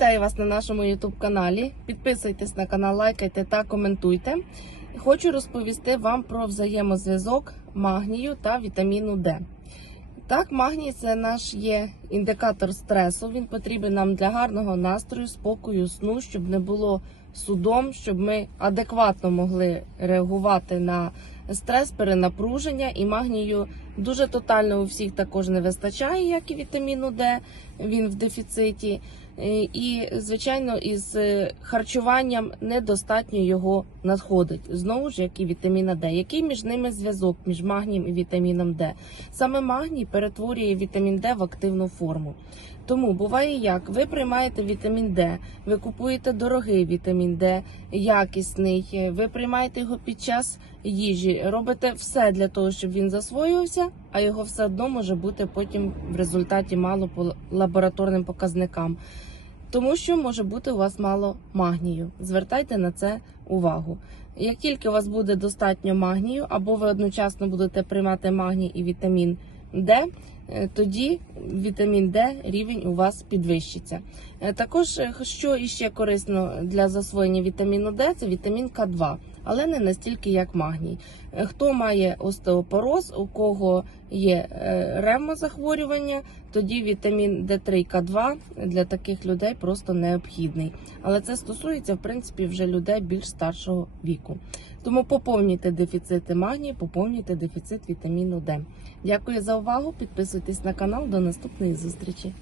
Вітаю вас на нашому YouTube каналі. Підписуйтесь на канал, лайкайте та коментуйте. Хочу розповісти вам про взаємозв'язок магнію та вітаміну Д. Так, магній це наш є індикатор стресу. Він потрібен нам для гарного настрою, спокою, сну, щоб не було судом, щоб ми адекватно могли реагувати на стрес, перенапруження. І магнію дуже тотально у всіх також не вистачає, як і вітаміну Д. Він в дефіциті. Е, І, звичайно, із е, харчуванням недостатньо його надходить. Знову ж, як і вітаміна Д. Який між ними зв'язок між магнієм і вітаміном Д? Саме магній перетворює вітамін Д в активну форму. Тому буває як ви приймаєте вітамін Д, ви купуєте дорогий вітамін Д, якісний, е, ви приймаєте його під час їжі, робите все для того, щоб він засвоювався, а його все одно може бути потім в результаті мало по лабораторним показникам. Тому що може бути у вас мало магнію. Звертайте на це увагу. Як тільки у вас буде достатньо магнію, або ви одночасно будете приймати магній і вітамін Д, тоді вітамін Д рівень у вас підвищиться. Е, Також, е, що іще корисно для засвоєння вітаміну Д, це вітамін К2, але не настільки як магній. Е, Хто має остеопороз, у кого є е, ревмозахворювання, тоді вітамін Д3 і К2 для таких людей просто необхідний. Але це стосується в принципі вже людей більш старшого віку. Тому поповнюйте дефіцити магнію, поповнюйте дефіцит вітаміну Д. Дякую за увагу. Підписуйтесь на канал. До наступної зустрічі.